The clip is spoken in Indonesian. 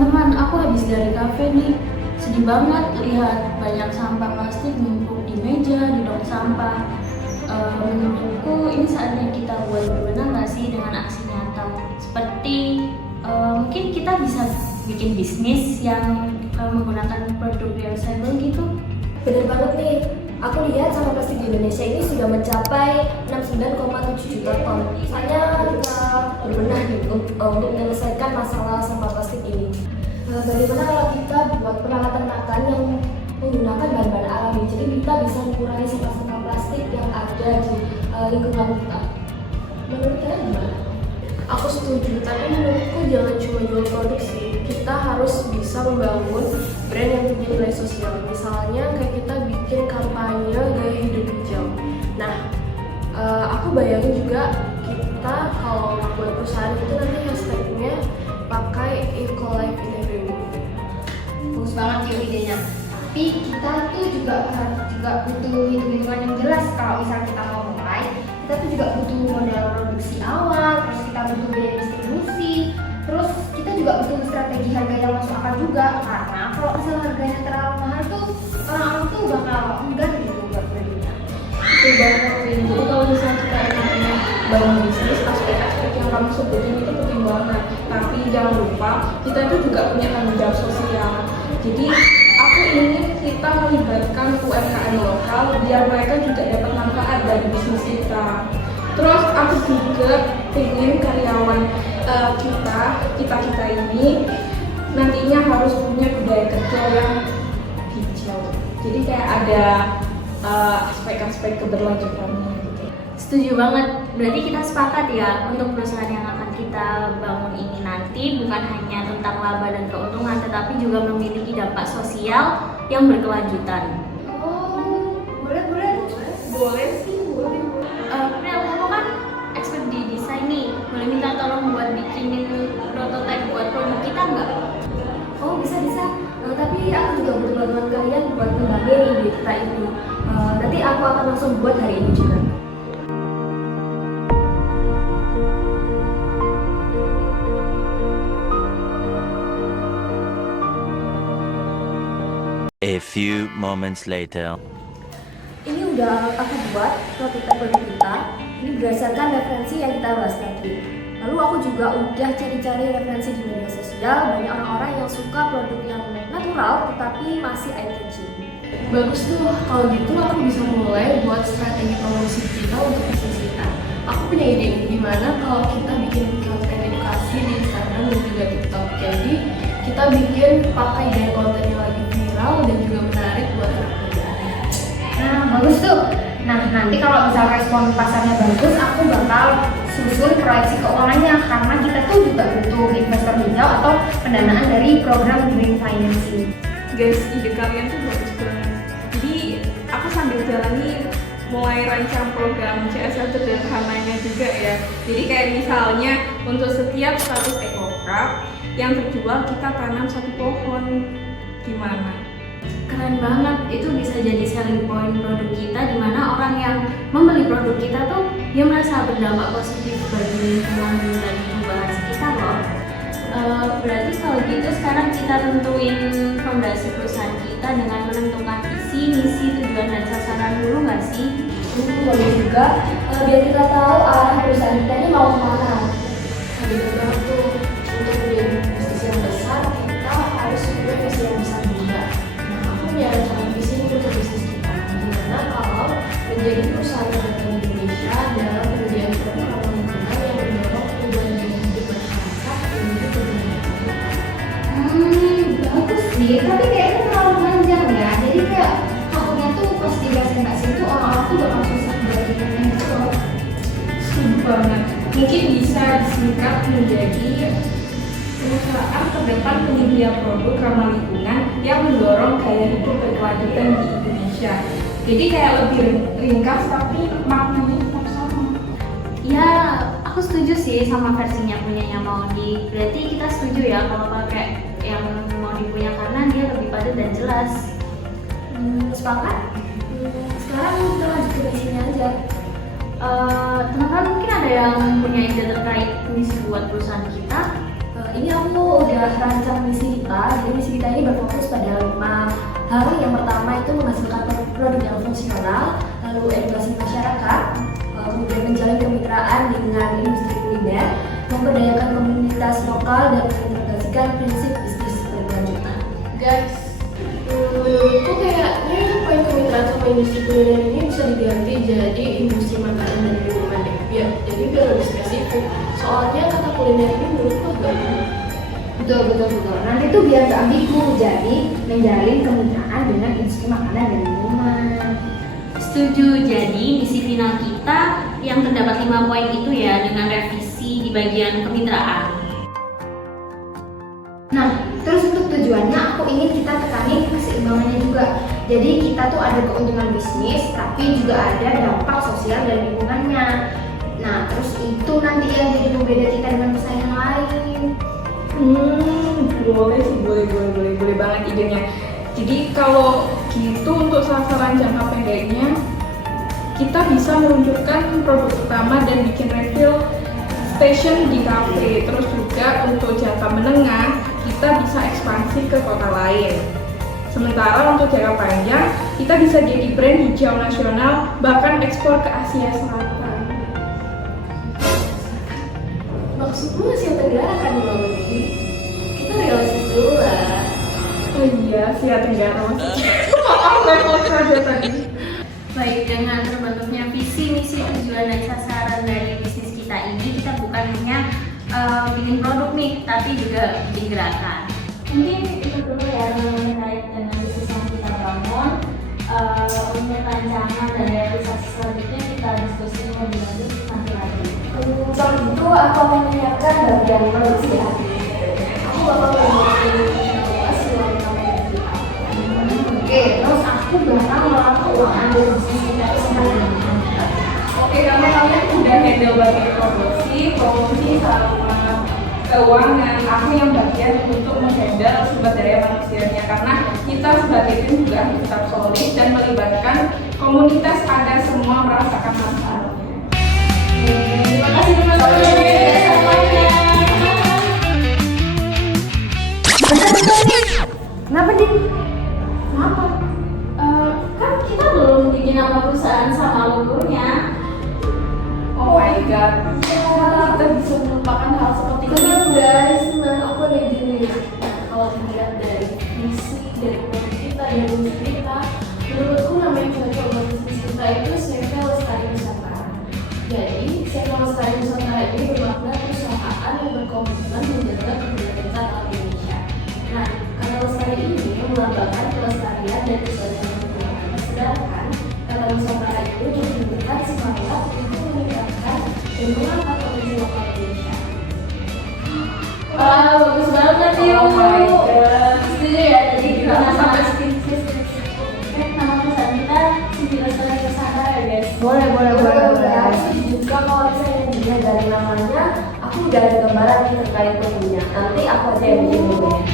Teman-teman, aku habis dari kafe nih. Sedih banget lihat banyak sampah plastik numpuk di meja, di tong sampah. Menurutku ini saatnya kita buat berbenah nggak sih dengan aksi nyata. Seperti mungkin kita bisa bikin bisnis yang menggunakan produk reusable gitu. Bener banget nih, aku lihat sampah plastik di Indonesia ini sudah mencapai 69,7 juta ton. Misalnya kita berbenah nih untuk menyelesaikan masalah sampah plastik ini. Bagaimana kalau kita buat peralatan makan yang menggunakan bahan-bahan alami, jadi kita bisa mengurangi sampah-sampah plastik yang ada di lingkungan kita. Menurut kalian gimana? Aku setuju, tapi menurutku jangan cuma jual produk sih. Kita harus bisa membangun brand yang punya nilai sosial. Misalnya kayak kita bikin kampanye gaya hidup hijau. Nah, aku bayangin juga kita kalau buat perusahaan itu nanti hashtagnya pakai Eco Life in Every Move. Bagus banget ya idenya. Tapi kita tuh juga butuh hitung-hitungan yang jelas. Kalau misal kita mau mulai, kita tuh juga butuh modal produksi awal, terus kita butuh biaya distribusi, terus kita juga butuh strategi harga yang masuk akal juga. Karena kalau misal harganya terlalu mahal tuh orang-orang tuh bakal enggan gitu buat belinya. Betul banget, Vin. Jadi kalau misalnya kita ingin bangun bisnis, aspek-aspek yang kamu sebutin itu penting banget. Tapi jangan lupa, kita itu juga punya tanggung jawab sosial. Jadi aku ingin kita melibatkan UMKM lokal biar mereka juga dapat manfaat dari bisnis kita. Terus aku juga ingin karyawan kita ini nantinya harus punya budaya kerja yang hijau. Jadi kayak ada aspek-aspek keberlanjutannya gitu. Setuju banget. Berarti kita sepakat ya untuk perusahaan yang akan kita bangun ini nanti bukan hanya tentang laba dan keuntungan, tetapi juga memiliki dampak sosial yang berkelanjutan. Oh, boleh sih. Pernah kamu kan expert di desain nih, boleh minta tolong buat bikinin prototipe buat produk kita nggak? Oh bisa. Tapi aku juga butuh bantuan kalian buat ngembangin ide kita itu. Nanti aku akan langsung buat hari ini juga. A few moments later. Ini udah aku buat prototipe produk kita. Ini berdasarkan referensi yang kita bahas tadi. Lalu aku juga udah cari-cari referensi di media sosial. Banyak orang-orang yang suka produk yang natural tetapi masih eye catching. Bagus tuh, kalau gitu aku bisa mulai buat strategi promosi kita untuk bisnis kita. Aku punya ide nih, gimana kalau kita bikin konten edukasi di Instagram dan juga TikTok. Jadi kita bikin pakai gaya konten yang lagi viral dan juga menarik buat anak muda. Nah, bagus tuh. Nah, nanti kalau misal respon pasarnya bagus, aku bakal susun proyeksi keuangannya karena kita tuh juga butuh investor hijau atau pendanaan dari program green financing. Guys, ide kalian tuh bagus banget. Jadi aku sambil jalan nih mulai rancang program CSR sederhananya juga ya. Jadi kayak misalnya untuk setiap 100 ekokap yang terjual kita tanam 1 pohon. Gimana? Keren banget, itu bisa jadi selling point produk kita di mana orang yang membeli produk kita tuh dia merasa berdampak positif bagi lingkungan dan perubahan sekitar loh. Berarti kalau gitu sekarang kita tentuin fondasi perusahaan kita dengan menentukan visi, misi, tujuan dan sasaran dulu nggak sih? Boleh juga, biar kita tahu arah perusahaan kita ini mau kemana. Bener banget tuh, untuk menjadi bisnis yang besar kita harus punya visi yang besar juga. Nah, aku punya rencana visi untuk bisnis kita. Gimana kalau menjadi perusahaan terbaik di Indonesia dalam penyediaan produk ramah lingkungan yang mendorong perubahan gaya hidup masyarakat dan juga keberlanjutan. Bagus sih, tapi kayaknya terlalu panjang ya. Jadi kayak takutnya tuh pas dijelasin Kak Sin tuh orang-orang tuh bakal susah buat diingatnya gitu loh. Setuju banget. Mungkin bisa disingkat menjadi perusahaan terdepan penyedia produk ramah lingkungan yang mendorong gaya hidup berkelanjutan di Indonesia. Jadi kayak lebih ringkas tapi maknanya tetap sama. Ya, aku setuju sih sama versinya punyanya Maudi. Berarti kita setuju ya kalau pakai yang Maudi punya karena dia lebih padat dan jelas. Sepakat? Sekarang kita lanjut ke basicnya aja. Teman-teman mungkin ada yang punya ide terkait misi buat perusahaan kita? Ini aku udah rancang misi kita. Jadi misi kita ini berfokus pada 5 hal. Yang pertama itu menghasilkan produk yang fungsional, lalu edukasi masyarakat, kemudian menjalin kemitraan dengan industri kuliner, memberdayakan komunitas lokal dan mengintegrasikan prinsip bisnis berkelanjutan. Guys, menurutku kayaknya poin kemitraan sama industri kuliner ini bisa diganti jadi industri makanan dan minuman deh. Jadi biar lebih spesifik. Soalnya kata kuliner ini menurutku agak Betul. Nanti tuh biar gak ambigu, jadi menjalin kemitraan dengan industri makanan dan minuman. Setuju. Jadi misi final kita yang terdapat 5 poin itu ya, dengan revisi di bagian kemitraan. Nah, terus untuk tujuannya aku ingin kita tekanin keseimbangannya juga. Jadi kita tuh ada keuntungan bisnis, tapi juga ada dampak sosial dan lingkungannya. Nah, terus itu nanti yang jadi pembeda kita dengan pesaing lain. Boleh sih, boleh banget idenya. Jadi kalau gitu untuk sasaran jangka pendeknya kita bisa meluncurkan produk utama dan bikin refill station di kafe. Terus juga untuk jangka menengah kita bisa ekspansi ke kota lain. Sementara untuk jangka panjang kita bisa jadi brand hijau nasional, bahkan ekspor ke Asia Selatan. Maksudmu Asia Tenggara kan ini? Kita realistis dulu lah. Oh iya, Asia Tenggara maksudnya. Maaf, level saja tadi. Baik, dengan terbentuknya visi, misi, tujuan, dan sasaran dari bisnis kita ini, kita bukan hanya bikin produk nih, tapi juga bikin gerakan. Mungkin itu dulu ya terkait dengan bisnis yang kita bangun. Untuk rancangan dan realisasi selanjutnya kita diskusi lebih lanjut nanti lagi. Soal itu aku akan menyiapkan bagian produksi ya. Aku bakal membuat inovasi yang kamu butuhkan. Oke, terus aku bakal melakukan bisnis kita itu sendiri. Oke, kalian udah handle bagian promosi sama keuangan. Aku yang bagian untuk menghandle sumber daya manusianya, karena kita sebagai tim juga harus tetap solid dan melibatkan komunitas agar semua merasakan manfaatnya. Terima kasih teman-teman. Kenapa Din? Kenapa? Kan kita belum bikin nama perusahaan sama logonya. Oh my god, kita bisa melupakan hal seperti itu. Tenang guys, aku ada ide nih. Nah, kalau dilihat dari misi, dari produk kita, dari industri kita, menurutku nama yang cocok buat bisnis kita itu CV Lestari Nusantara. Jadi, CV Lestari Nusantara ini bermakna perusahaan yang berkomitmen menjaga keberadaan alam Indonesia. Nah, kata Lestari ini melambangkan kelestarian dan keselamatan lingkungan. Sedangkan kata Nusantara itu menunjukkan semangat untuk meningkatkan dan mengangkat potensi lokal Indonesia. Wah, bagus banget ya. Oh my god. Setuju ya, jadi kita Sampai nama perusahaan kita CV Lestari Nusantara ya guys. Boleh. Aku setuju juga kalau misalnya dilihat dari namanya, aku udah ada gambaran nih terkait logonya. Nanti aku aja yang bikin logonya.